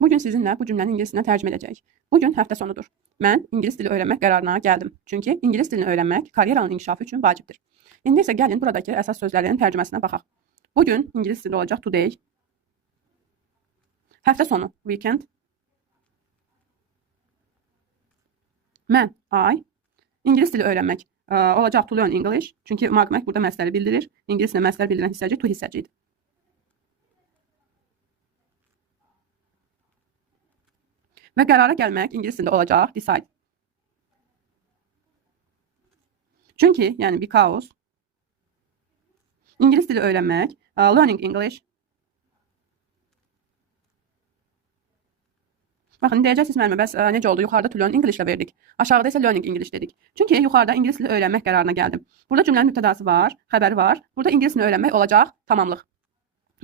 Bugün sizinlə bu cümləni ingilisinə tərcümə edəcəyik. Bugün həftə sonudur. Mən ingilis dili öyrənmək qərarına gəldim. Çünki ingilis dilini öyrənmək karyeranın inkişafı üçün vacibdir. İndi isə gəlin buradakı əsas sözlərin tərcüməsinə baxaq. Bugün ingilis dili olacaq today. Həftə sonu weekend. Mən I. İngilis dili öyrənmək olacaq to learn English. Çünki markmək burada məsləri bildirir. İngilislə məslər bildirən hissəcik to hissəcidir. Və qərara gəlmək ingilis dilində olacaq decide. Çünki, yəni because ingilis dili öyrənmək learning English. Baxın, deyəcəksiniz müəllimə, bəs necə oldu? Yuxarıda to learn English ilə verdik. Aşağıda isə learning English dedik. Çünki yuxarıda ingilis dili öyrənmək qərarına gəldim. Burada cümlənin mübtədası var, xəbəri var. Burada ingilis dilini öyrənmək olacaq tamamlıq.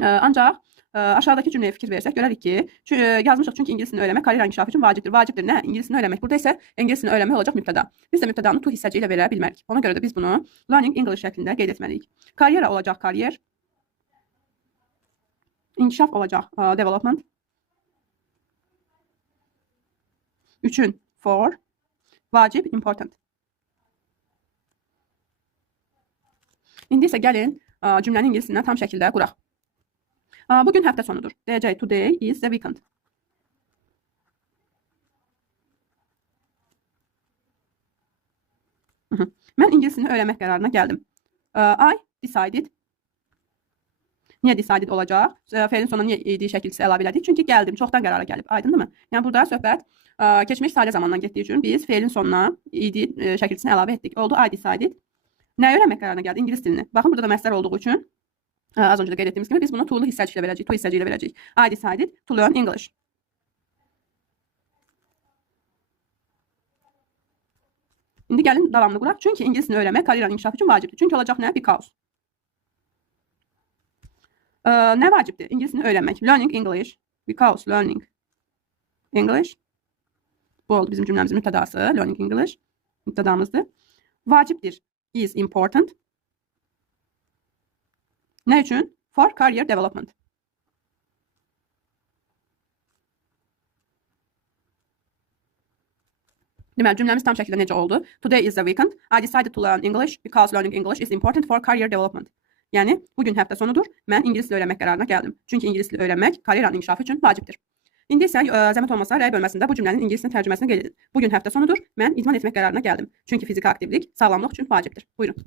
Ancaq aşağıdakı cümləyə fikir versək görərik ki, yazmışıq çünki ingilis dilini öyrənmək karyeranın inkişafı üçün vacibdir. Vacibdir nə? İngilis dilini öyrənmək. Burada isə ingilis dilini öyrənmək olacaq mübtəda. Biz də mübtədanı to hissəci ilə verə bilmərik. Ona görə də biz bunu learning English şəklində qeyd etməliyik. Karyera olacaq karyer. İnkişaf olacaq development. Üçün for. Vacib important. İndi isə gəlin cümlənin ingilis dilindən tam şəkildə quraq. Bugün həftə sonudur. Deyəcək today is the weekend. Mən ingilis dilini öyrənmək qərarına gəldim. I decided. Niyə decided olacaq? Feilin sonuna niyə id şəkilçisi əlavə elədik? Çünki gəldim, çoxdan qərara gəlib. Aydındırmı? Yəni burada söhbət keçmiş sadə zamandan getdiyi üçün biz feilin sonuna id şəkilçisini əlavə etdik. Oldu I decided. Nə öyrənmək qərarına gəldi? İngilis dilini. Baxın burada da məslər olduğu üçün az önce də qeyd etdiyimiz kimi biz bunu to'lu hissəciklə verəcəyik, to hissəci ilə verəcəyik. I decided to learn English. İndi gəlin davamlı quraq. Çünki ingilis dilini öyrənmək karyeranın inkişafı üçün vacibdir. Çünki olacaq nə? Because. Nə vacibdir? İngilis dilini öyrənmək. Learning English. Because learning English. Bu oldu bizim cümləmizin mübtədası. Learning English. Mübtədamızdır. Vacibdir. Is important. Nə üçün? For career development. Deməli, cümləmiz tam şəkildə necə oldu? Today is the weekend. I decided to learn English because learning English is important for career development. Yəni, bugün həftə sonudur. Mən ingilis dili öyrənmək qərarına gəldim. Çünki ingilis dili öyrənmək karyeranın inkişafı üçün vacibdir. İndi isə zəhmət olmasa rəy bölməsində bu cümlənin ingilis dilinin tərcüməsini qeyd edin. Bugün həftə sonudur. Mən idman etmək qərarına gəldim. Çünki fiziki aktivlik sağlamlıq üçün vacibdir. Buyurun.